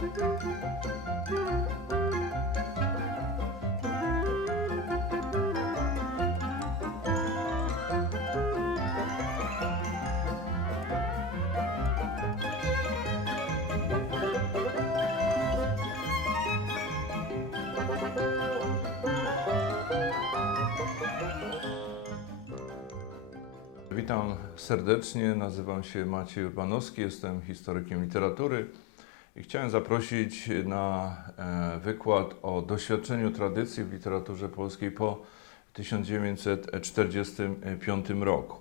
Witam serdecznie, nazywam się Maciej Urbanowski, jestem historykiem literatury i chciałem zaprosić na e, wykład o doświadczeniu tradycji w literaturze polskiej po 1945 roku.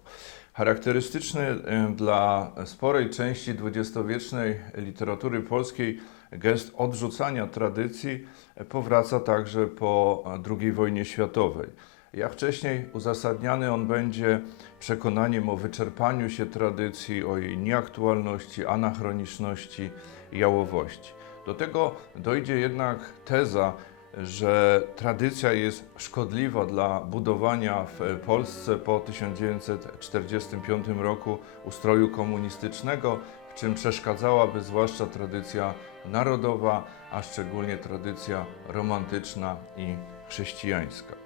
Charakterystyczny e, dla sporej części dwudziestowiecznej literatury polskiej gest odrzucania tradycji powraca także po e, II wojnie światowej. Jak wcześniej uzasadniany on będzie przekonaniem o wyczerpaniu się tradycji, o jej nieaktualności, anachroniczności i jałowości. Do tego dojdzie jednak teza, że tradycja jest szkodliwa dla budowania w Polsce po 1945 roku ustroju komunistycznego, w czym przeszkadzałaby zwłaszcza tradycja narodowa, a szczególnie tradycja romantyczna i chrześcijańska.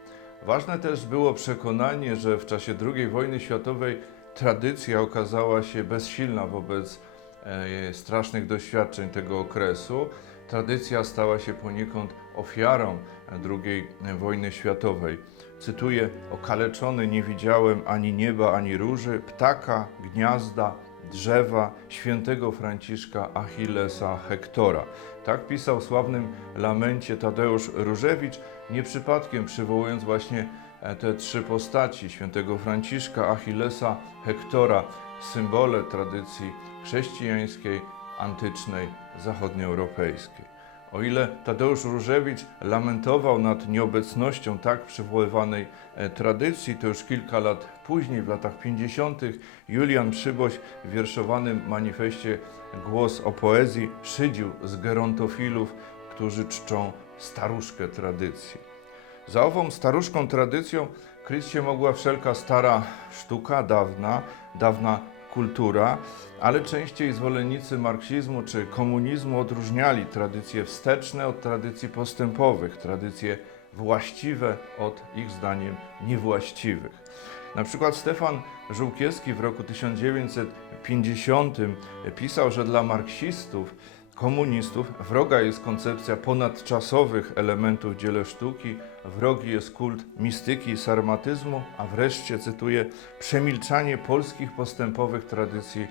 Ważne też było przekonanie, że w czasie II wojny światowej tradycja okazała się bezsilna wobec e, strasznych doświadczeń tego okresu. Tradycja stała się poniekąd ofiarą II wojny światowej. Cytuję: Okaleczony nie widziałem ani nieba, ani róży, ptaka, gniazda, drzewa, świętego Franciszka Achillesa Hektora. Tak pisał w sławnym lamencie Tadeusz Różewicz, nie przypadkiem przywołując właśnie e, te trzy postaci świętego Franciszka, Achillesa, Hektora, symbole tradycji chrześcijańskiej, antycznej, zachodnioeuropejskiej. O ile Tadeusz Różewicz lamentował nad nieobecnością tak przywoływanej e, tradycji, to już kilka lat później, w latach 50., Julian Przyboś w wierszowanym manifestie Głos o poezji szydził z gerontofilów, którzy czczą staruszkę tradycji. Za ową staruszką tradycją kryć się mogła wszelka stara sztuka, dawna, dawna kultura, ale częściej zwolennicy marksizmu czy komunizmu odróżniali tradycje wsteczne od tradycji postępowych, tradycje właściwe od ich zdaniem niewłaściwych. Na przykład Stefan Żółkiewski w roku 1950 pisał, że dla marksistów, komunistów wroga jest koncepcja ponadczasowych elementów w dziele sztuki, wrogi jest kult mistyki i sarmatyzmu, a wreszcie, cytuję, przemilczanie polskich postępowych tradycji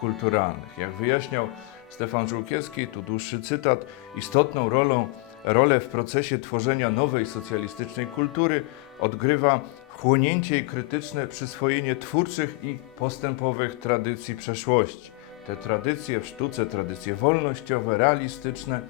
kulturalnych. Jak wyjaśniał Stefan Żółkiewski, tu dłuższy cytat, istotną rolą, rolę w procesie tworzenia nowej socjalistycznej kultury odgrywa wchłonięcie i krytyczne przyswojenie twórczych i postępowych tradycji przeszłości. Te tradycje w sztuce, tradycje wolnościowe, realistyczne,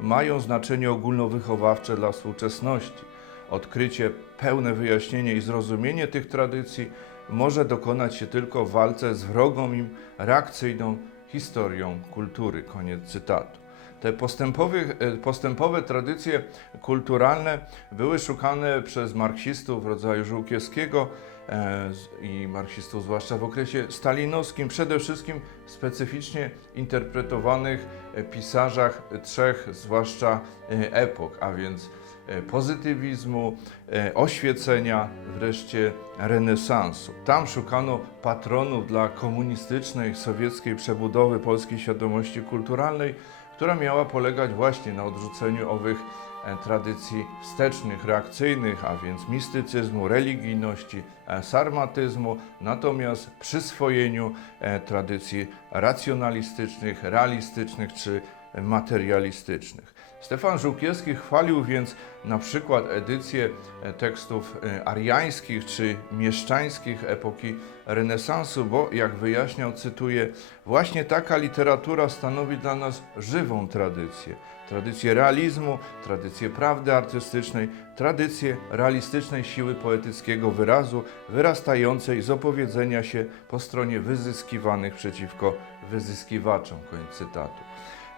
mają znaczenie ogólnowychowawcze dla współczesności. Odkrycie, pełne wyjaśnienie i zrozumienie tych tradycji może dokonać się tylko w walce z wrogą im reakcyjną historią kultury. Koniec cytatu. Te postępowe, postępowe tradycje kulturalne były szukane przez marksistów w rodzaju Żółkiewskiego e, i marksistów, zwłaszcza w okresie stalinowskim, przede wszystkim w specyficznie interpretowanych e, pisarzach trzech, zwłaszcza e, epok, a więc e, pozytywizmu, e, oświecenia, wreszcie renesansu. Tam szukano patronów dla komunistycznej, sowieckiej przebudowy polskiej świadomości kulturalnej, która miała polegać właśnie na odrzuceniu owych e, tradycji wstecznych, reakcyjnych, a więc mistycyzmu, religijności, e, sarmatyzmu, natomiast przyswojeniu e, tradycji racjonalistycznych, realistycznych czy materialistycznych. Stefan Żółkiewski chwalił więc na przykład edycje e, tekstów e, ariańskich czy mieszczańskich epoki renesansu, bo jak wyjaśniał, cytuję, właśnie taka literatura stanowi dla nas żywą tradycję. Tradycję realizmu, tradycję prawdy artystycznej, tradycję realistycznej siły poetyckiego wyrazu, wyrastającej z opowiedzenia się po stronie wyzyskiwanych przeciwko wyzyskiwaczom. Koniec cytatu.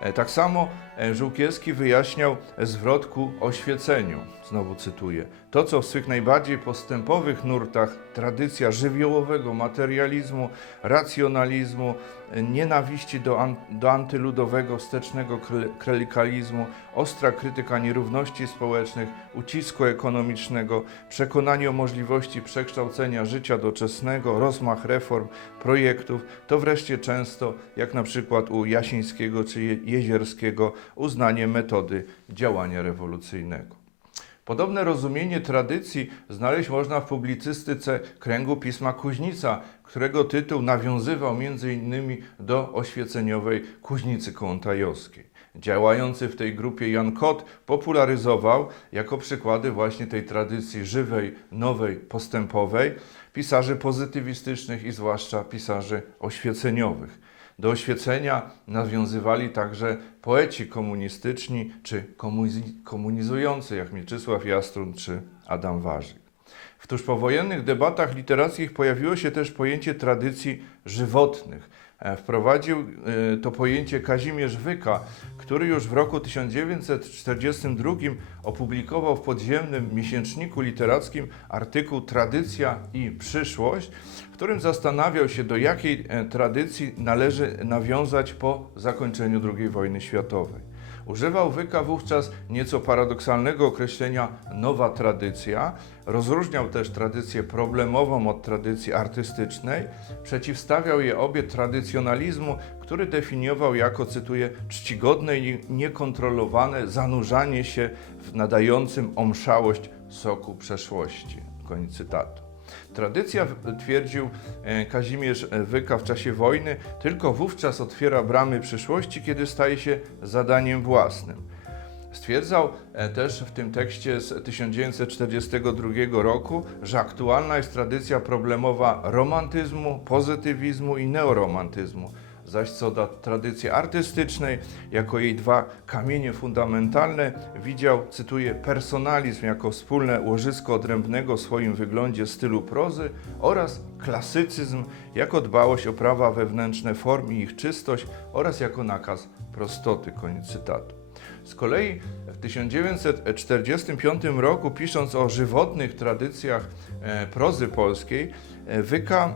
E, Tak samo e, Żółkiewski wyjaśniał zwrot ku oświeceniu. Znowu cytuję. To, co w swych najbardziej postępowych nurtach tradycja żywiołowego materializmu, racjonalizmu, e, nienawiści do, an, do antyludowego, wstecznego klerykalizmu, ostra krytyka nierówności społecznych, ucisku ekonomicznego, przekonanie o możliwości przekształcenia życia doczesnego, rozmach reform, projektów, to wreszcie często, jak na przykład u Jasińskiego czy Jezierskiego, uznanie metody działania rewolucyjnego. Podobne rozumienie tradycji znaleźć można w publicystyce kręgu pisma Kuźnica, którego tytuł nawiązywał m.in. do oświeceniowej Kuźnicy Kołątajowskiej. Działający w tej grupie Jan Kot popularyzował jako przykłady właśnie tej tradycji żywej, nowej, postępowej pisarzy pozytywistycznych i zwłaszcza pisarzy oświeceniowych. Do oświecenia nawiązywali także poeci komunistyczni czy komunizujący, jak Mieczysław Jastrun czy Adam Warzyk. W tuż powojennych debatach literackich pojawiło się też pojęcie tradycji żywotnych. E, Wprowadził e, to pojęcie Kazimierz Wyka, który już w roku 1942 opublikował w podziemnym miesięczniku literackim artykuł Tradycja i przyszłość, którym zastanawiał się, do jakiej e, tradycji należy nawiązać po zakończeniu II wojny światowej. Używał Wyka wówczas nieco paradoksalnego określenia nowa tradycja, rozróżniał też tradycję problemową od tradycji artystycznej, przeciwstawiał je obie tradycjonalizmu, który definiował jako, cytuję, czcigodne i niekontrolowane zanurzanie się w nadającym omszałość soku przeszłości. Koniec cytatu. Tradycja, twierdził e, Kazimierz Wyka w czasie wojny, tylko wówczas otwiera bramy przyszłości, kiedy staje się zadaniem własnym. Stwierdzał e, też w tym tekście z 1942 roku, że aktualna jest tradycja problemowa romantyzmu, pozytywizmu i neoromantyzmu, zaś co do tradycji artystycznej, jako jej dwa kamienie fundamentalne, widział, cytuję, personalizm jako wspólne łożysko odrębnego w swoim wyglądzie stylu prozy oraz klasycyzm jako dbałość o prawa wewnętrzne form i ich czystość oraz jako nakaz prostoty. Koniec cytatu. Z kolei w 1945 roku, pisząc o żywotnych tradycjach e, prozy polskiej, e, Wyka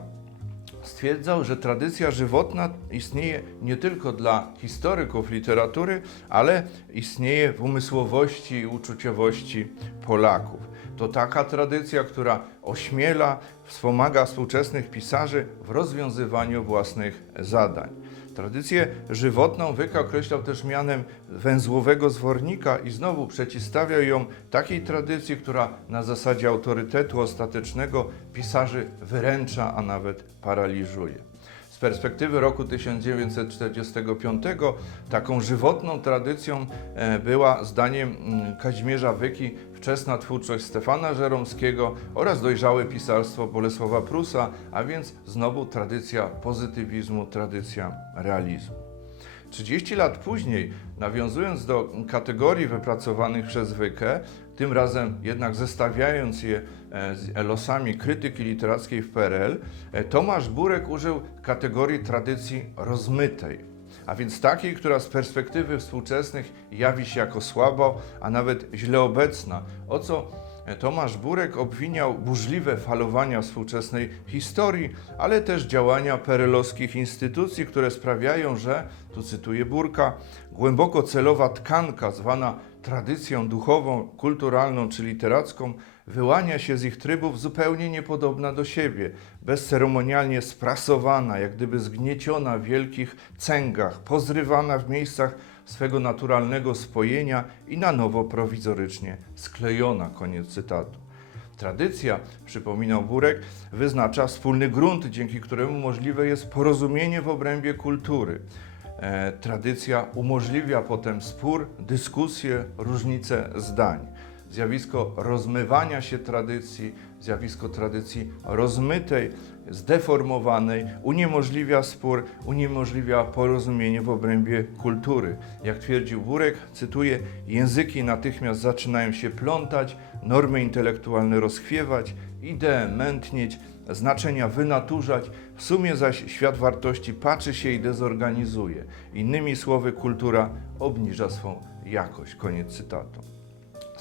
stwierdzał, że tradycja żywotna istnieje nie tylko dla historyków literatury, ale istnieje w umysłowości i uczuciowości Polaków. To taka tradycja, która ośmiela, wspomaga współczesnych pisarzy w rozwiązywaniu własnych zadań. Tradycję żywotną Wyka określał też mianem węzłowego zwornika i znowu przeciwstawiał ją takiej tradycji, która na zasadzie autorytetu ostatecznego pisarzy wyręcza, a nawet paraliżuje. Perspektywy roku 1945 taką żywotną tradycją e, była, zdaniem mm, Kazimierza Wyki, wczesna twórczość Stefana Żeromskiego oraz dojrzałe pisarstwo Bolesława Prusa, a więc znowu tradycja pozytywizmu, tradycja realizmu. 30 lat później, nawiązując do kategorii wypracowanych przez Wykę, tym razem jednak zestawiając je e, z losami krytyki literackiej w PRL, e, Tomasz Burek użył kategorii tradycji rozmytej, a więc takiej, która z perspektywy współczesnych jawi się jako słabo, a nawet źle obecna, o co Tomasz Burek obwiniał burzliwe falowania współczesnej historii, ale też działania perelowskich instytucji, które sprawiają, że, tu cytuję Burka, głęboko celowa tkanka zwana tradycją duchową, kulturalną czy literacką wyłania się z ich trybów zupełnie niepodobna do siebie, bezceremonialnie sprasowana, jak gdyby zgnieciona w wielkich cęgach, pozrywana w miejscach swego naturalnego spojenia i na nowo prowizorycznie sklejona. Koniec cytatu. Tradycja, przypominał Burek, wyznacza wspólny grunt, dzięki któremu możliwe jest porozumienie w obrębie kultury. E, tradycja umożliwia potem spór, dyskusję, różnice zdań. Zjawisko rozmywania się tradycji, zjawisko tradycji rozmytej, zdeformowanej, uniemożliwia spór, uniemożliwia porozumienie w obrębie kultury. Jak twierdził Burek, cytuję, języki natychmiast zaczynają się plątać, normy intelektualne rozchwiewać, idee mętnieć, znaczenia wynaturzać, w sumie zaś świat wartości patrzy się i dezorganizuje. Innymi słowy, kultura obniża swą jakość. Koniec cytatu.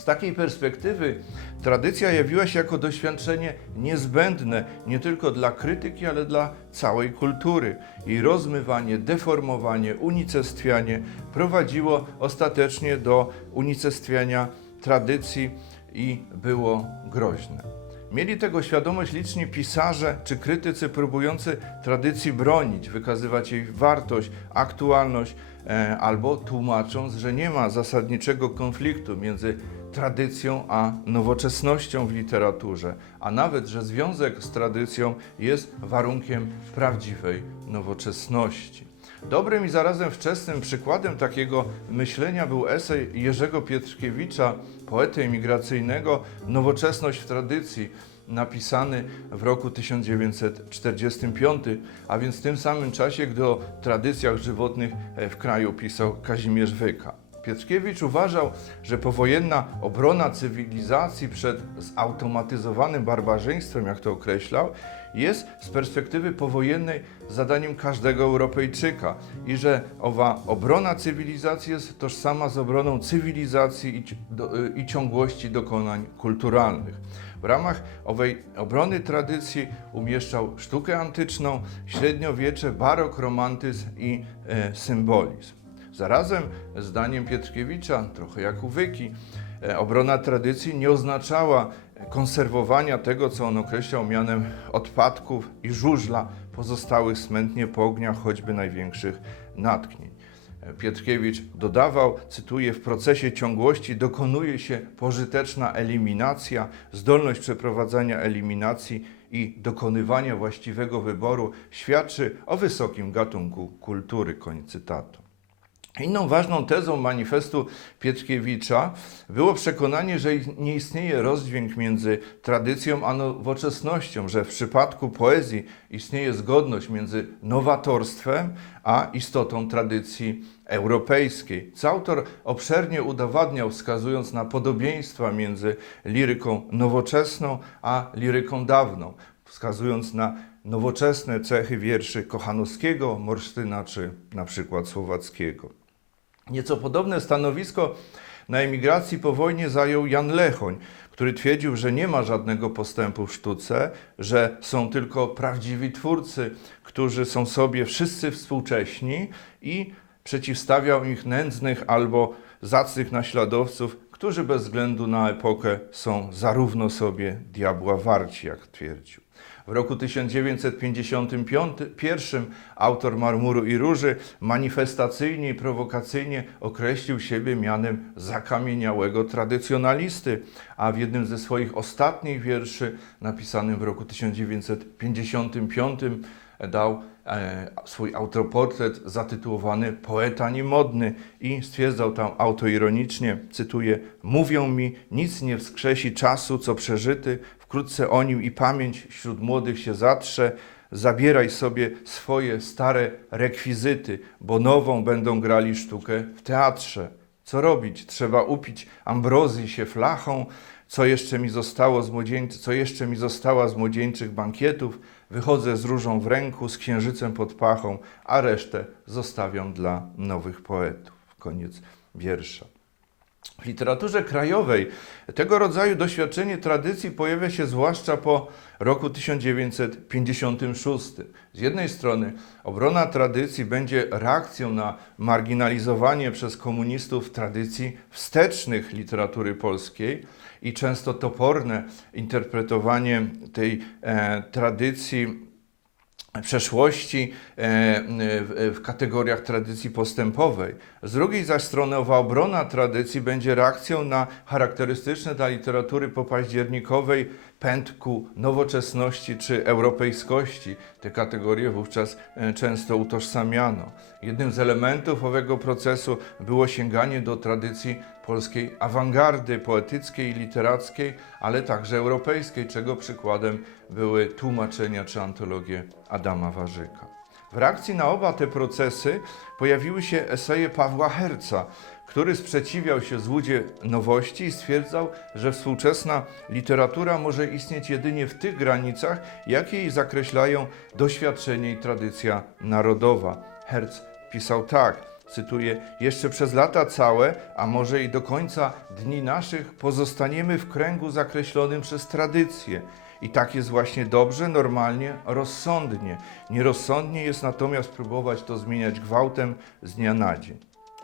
Z takiej perspektywy tradycja jawiła się jako doświadczenie niezbędne nie tylko dla krytyki, ale dla całej kultury. Jej rozmywanie, deformowanie, unicestwianie prowadziło ostatecznie do unicestwiania tradycji i było groźne. Mieli tego świadomość liczni pisarze czy krytycy próbujący tradycji bronić, wykazywać jej wartość, aktualność, e, albo tłumacząc, że nie ma zasadniczego konfliktu między tradycją a nowoczesnością w literaturze, a nawet, że związek z tradycją jest warunkiem prawdziwej nowoczesności. Dobrym i zarazem wczesnym przykładem takiego myślenia był esej Jerzego Pietrkiewicza, poety emigracyjnego Nowoczesność w tradycji, napisany w roku 1945, a więc w tym samym czasie, gdy o tradycjach żywotnych e, w kraju pisał Kazimierz Wyka. Pietrkiewicz uważał, że powojenna obrona cywilizacji przed zautomatyzowanym barbarzyństwem, jak to określał, jest z perspektywy powojennej zadaniem każdego Europejczyka i że owa obrona cywilizacji jest tożsama z obroną cywilizacji i, do, i ciągłości dokonań kulturalnych. W ramach owej obrony tradycji umieszczał sztukę antyczną, średniowiecze, barok, romantyzm i e, symbolizm. Zarazem, zdaniem Pietrkiewicza, trochę jak u Wyki, e, obrona tradycji nie oznaczała konserwowania tego, co on określał mianem odpadków i żużla pozostałych smętnie po ogniach choćby największych natknień. E, Pietrkiewicz dodawał, cytuję, w procesie ciągłości dokonuje się pożyteczna eliminacja, zdolność przeprowadzania eliminacji i dokonywania właściwego wyboru świadczy o wysokim gatunku kultury. Koniec cytatu. Inną ważną tezą manifestu Pietrkiewicza było przekonanie, że nie istnieje rozdźwięk między tradycją a nowoczesnością, że w przypadku poezji istnieje zgodność między nowatorstwem a istotą tradycji europejskiej. Co autor obszernie udowadniał, wskazując na podobieństwa między liryką nowoczesną a liryką dawną, wskazując na nowoczesne cechy wierszy Kochanowskiego, Morsztyna czy na przykład Słowackiego. Nieco podobne stanowisko na emigracji po wojnie zajął Jan Lechoń, który twierdził, że nie ma żadnego postępu w sztuce, że są tylko prawdziwi twórcy, którzy są sobie wszyscy współcześni i przeciwstawiał ich nędznych albo zacnych naśladowców, którzy bez względu na epokę są zarówno sobie diabła warci, jak twierdził. W roku 1951 autor Marmuru i Róży manifestacyjnie i prowokacyjnie określił siebie mianem zakamieniałego tradycjonalisty, a w jednym ze swoich ostatnich wierszy, napisanym w roku 1955, dał e, swój autoportret zatytułowany Poeta niemodny i stwierdzał tam autoironicznie, cytuję, Mówią mi, nic nie wskrzesi czasu, co przeżyty, wkrótce o nim i pamięć wśród młodych się zatrze, zabieraj sobie swoje stare rekwizyty, bo nową będą grali sztukę w teatrze. Co robić? Trzeba upić ambrozji się flachą, co jeszcze mi zostało z młodzieńcy, co jeszcze mi została z młodzieńczych bankietów, wychodzę z różą w ręku, z księżycem pod pachą, a resztę zostawiam dla nowych poetów. Koniec wiersza. W literaturze krajowej tego rodzaju doświadczenie tradycji pojawia się zwłaszcza po roku 1956. Z jednej strony obrona tradycji będzie reakcją na marginalizowanie przez komunistów tradycji wstecznych literatury polskiej i często toporne interpretowanie tej e, tradycji przeszłości e, w, w kategoriach tradycji postępowej. Z drugiej zaś strony owa obrona tradycji będzie reakcją na charakterystyczne dla literatury popaździernikowej pęd ku nowoczesności czy europejskości. Te kategorie wówczas e, często utożsamiano. Jednym z elementów owego procesu było sięganie do tradycji polskiej awangardy poetyckiej i literackiej, ale także europejskiej, czego przykładem były tłumaczenia czy antologie Adama Warzyka. W reakcji na oba te procesy pojawiły się eseje Pawła Herca, który sprzeciwiał się złudzie nowości i stwierdzał, że współczesna literatura może istnieć jedynie w tych granicach, jakie jej zakreślają doświadczenie i tradycja narodowa. Herc pisał tak: cytuję, jeszcze przez lata całe, a może i do końca dni naszych pozostaniemy w kręgu zakreślonym przez tradycję. I tak jest właśnie dobrze, normalnie, rozsądnie. Nierozsądnie jest natomiast próbować to zmieniać gwałtem z dnia na dzień.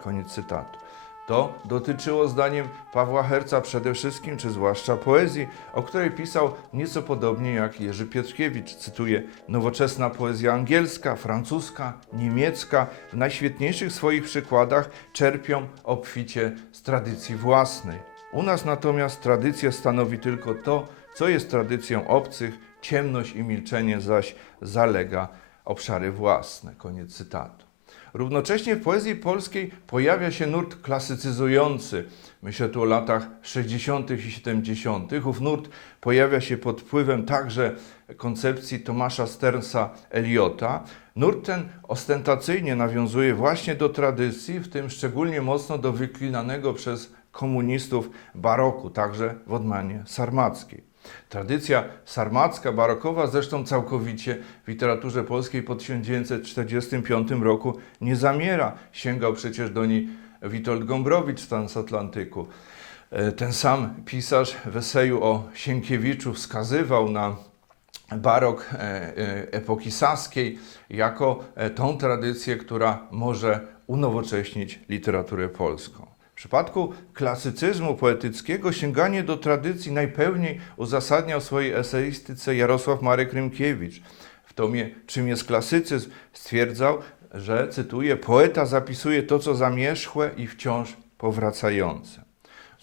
Koniec cytatu. To dotyczyło zdaniem Pawła Herca przede wszystkim, czy zwłaszcza poezji, o której pisał nieco podobnie jak Jerzy Pietrkiewicz. Cytuję: Nowoczesna poezja angielska, francuska, niemiecka w najświetniejszych swoich przykładach czerpią obficie z tradycji własnej. U nas natomiast tradycja stanowi tylko to, co jest tradycją obcych, ciemność i milczenie zaś zalega obszary własne. Koniec cytatu. Równocześnie w poezji polskiej pojawia się nurt klasycyzujący. Myślę tu o latach 60. i 70. Ów nurt pojawia się pod wpływem także koncepcji Tomasza Sternsa Eliota. Nurt ten ostentacyjnie nawiązuje właśnie do tradycji, w tym szczególnie mocno do wyklinanego przez komunistów baroku, także w odmianie sarmackiej. Tradycja sarmacka, barokowa zresztą całkowicie w literaturze polskiej po 1945 roku nie zamiera. Sięgał przecież do niej Witold Gombrowicz z Transatlantyku. E, Ten sam pisarz w eseju o Sienkiewiczu wskazywał na barok e, e, epoki saskiej jako tą tradycję, która może unowocześnić literaturę polską. W przypadku klasycyzmu poetyckiego sięganie do tradycji najpełniej uzasadniał swojej eseistyce Jarosław Marek Rymkiewicz. W tomie Czym jest klasycyzm stwierdzał, że, cytuję, poeta zapisuje to, co zamierzchłe i wciąż powracające.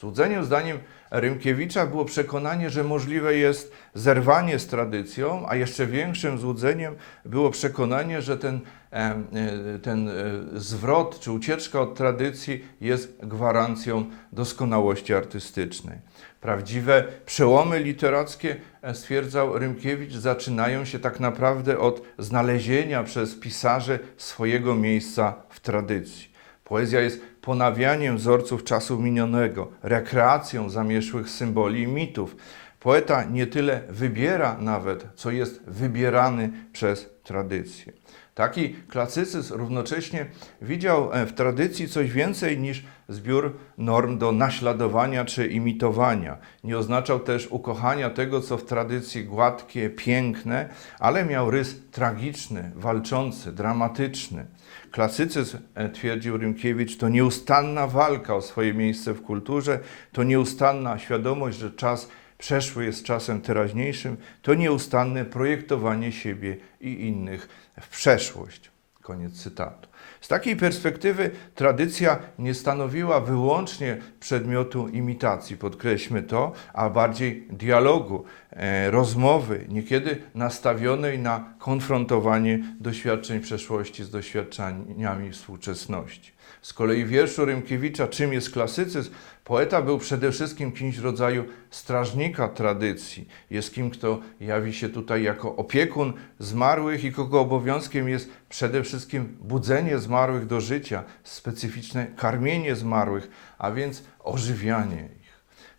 Złudzeniem zdaniem Rymkiewicza było przekonanie, że możliwe jest zerwanie z tradycją, a jeszcze większym złudzeniem było przekonanie, że ten, e, e, ten e, zwrot czy ucieczka od tradycji jest gwarancją doskonałości artystycznej. Prawdziwe przełomy literackie, stwierdzał Rymkiewicz, zaczynają się tak naprawdę od znalezienia przez pisarzy swojego miejsca w tradycji. Poezja jest ponawianiem wzorców czasu minionego, rekreacją zamieszłych symboli i mitów. Poeta nie tyle wybiera nawet, co jest wybierany przez tradycję. Taki klasycyzm równocześnie widział e, w tradycji coś więcej niż zbiór norm do naśladowania czy imitowania. Nie oznaczał też ukochania tego, co w tradycji gładkie, piękne, ale miał rys tragiczny, walczący, dramatyczny. Klasycyzm, e, twierdził Rymkiewicz, to nieustanna walka o swoje miejsce w kulturze, to nieustanna świadomość, że czas przeszły jest czasem teraźniejszym, to nieustanne projektowanie siebie i innych w przeszłość. Koniec cytatu. Z takiej perspektywy tradycja nie stanowiła wyłącznie przedmiotu imitacji, podkreślmy to, a bardziej dialogu, e, rozmowy, niekiedy nastawionej na konfrontowanie doświadczeń przeszłości z doświadczeniami współczesności. Z kolei wierszu Rymkiewicza Czym jest klasycyzm? Poeta był przede wszystkim kimś w rodzaju strażnika tradycji. Jest kim, kto jawi się tutaj jako opiekun zmarłych i kogo obowiązkiem jest przede wszystkim budzenie zmarłych do życia, specyficzne karmienie zmarłych, a więc ożywianie ich.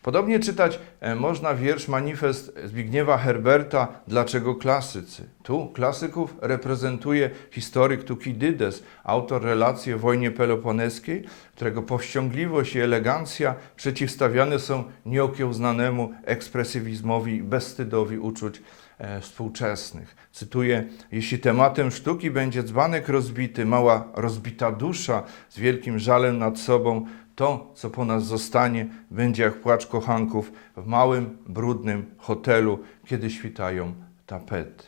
Podobnie czytać e, można wiersz manifest Zbigniewa Herberta Dlaczego klasycy? Tu klasyków reprezentuje historyk Tukidydes, autor relacji o wojnie peloponeskiej, którego powściągliwość i elegancja przeciwstawiane są nieokiełznanemu ekspresywizmowi i bezstydowi uczuć e, współczesnych. Cytuję: Jeśli tematem sztuki będzie dzbanek rozbity, mała rozbita dusza z wielkim żalem nad sobą, to, co po nas zostanie, będzie jak płacz kochanków w małym, brudnym hotelu, kiedy świtają tapety.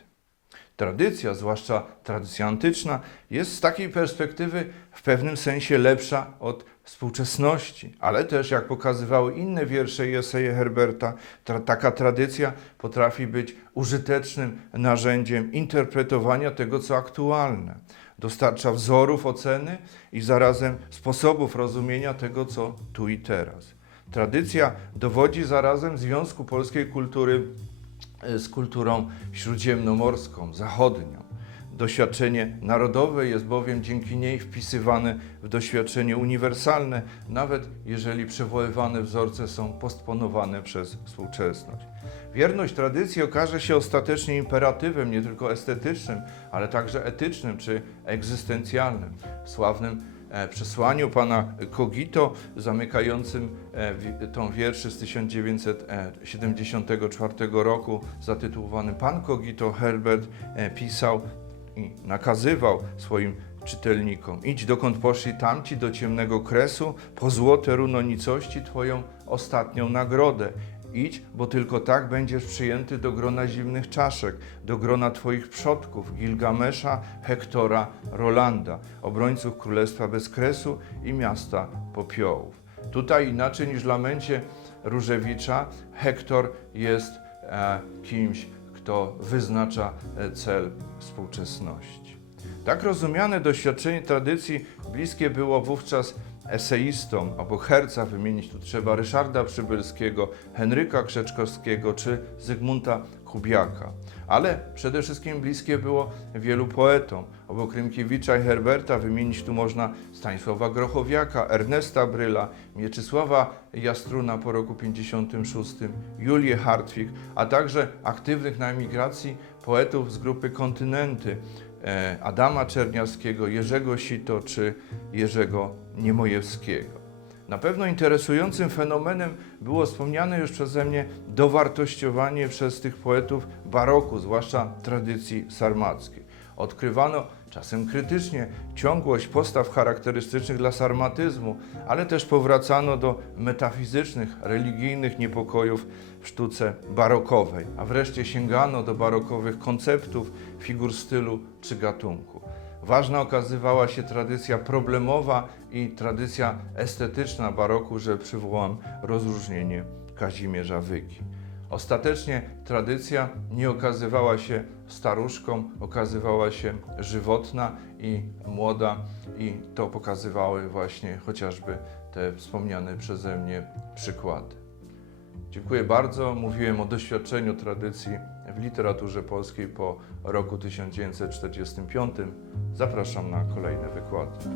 Tradycja, zwłaszcza tradycja antyczna, jest z takiej perspektywy w pewnym sensie lepsza od współczesności, ale też, jak pokazywały inne wiersze i eseje Herberta, tra taka tradycja potrafi być użytecznym narzędziem interpretowania tego, co aktualne. Dostarcza wzorów oceny i zarazem sposobów rozumienia tego, co tu i teraz. Tradycja dowodzi zarazem związku polskiej kultury e, z kulturą śródziemnomorską, zachodnią. Doświadczenie narodowe jest bowiem dzięki niej wpisywane w doświadczenie uniwersalne, nawet jeżeli przywoływane wzorce są postponowane przez współczesność. Wierność tradycji okaże się ostatecznie imperatywem nie tylko estetycznym, ale także etycznym czy egzystencjalnym. W sławnym e, przesłaniu pana Kogito, zamykającym e, tą wierszy z 1974 roku, zatytułowany Pan Kogito Herbert e, pisał i nakazywał swoim czytelnikom: Idź dokąd poszli tamci do ciemnego kresu, po złote runo nicości Twoją ostatnią nagrodę. Idź, bo tylko tak będziesz przyjęty do grona zimnych czaszek, do grona Twoich przodków, Gilgamesza, Hektora, Rolanda, obrońców Królestwa bez kresu i miasta popiołów. Tutaj inaczej niż w lamencie Różewicza, Hektor jest e, kimś, kto wyznacza e, cel współczesności. Tak rozumiane doświadczenie tradycji bliskie było wówczas eseistom, albo herca wymienić tu trzeba Ryszarda Przybylskiego, Henryka Krzeczkowskiego czy Zygmunta Kubiaka. Ale przede wszystkim bliskie było wielu poetom. Obok Rymkiewicza i Herberta wymienić tu można Stanisława Grochowiaka, Ernesta Bryla, Mieczysława Jastruna po roku 56, Julię Hartwig, a także aktywnych na emigracji poetów z grupy Kontynenty, e, Adama Czerniawskiego, Jerzego Sito czy Jerzego Niemojewskiego. Na pewno interesującym fenomenem było wspomniane już przeze mnie dowartościowanie przez tych poetów baroku, zwłaszcza tradycji sarmackiej. Odkrywano czasem krytycznie ciągłość postaw charakterystycznych dla sarmatyzmu, ale też powracano do metafizycznych, religijnych niepokojów w sztuce barokowej, a wreszcie sięgano do barokowych konceptów, figur stylu czy gatunku. Ważna okazywała się tradycja problemowa i tradycja estetyczna baroku, że przywołam rozróżnienie Kazimierza Wyki. Ostatecznie tradycja nie okazywała się staruszką, okazywała się żywotna i młoda i to pokazywały właśnie chociażby te wspomniane przeze mnie przykłady. Dziękuję bardzo. Mówiłem o doświadczeniu tradycji w literaturze polskiej po roku 1945. Zapraszam na kolejne wykłady.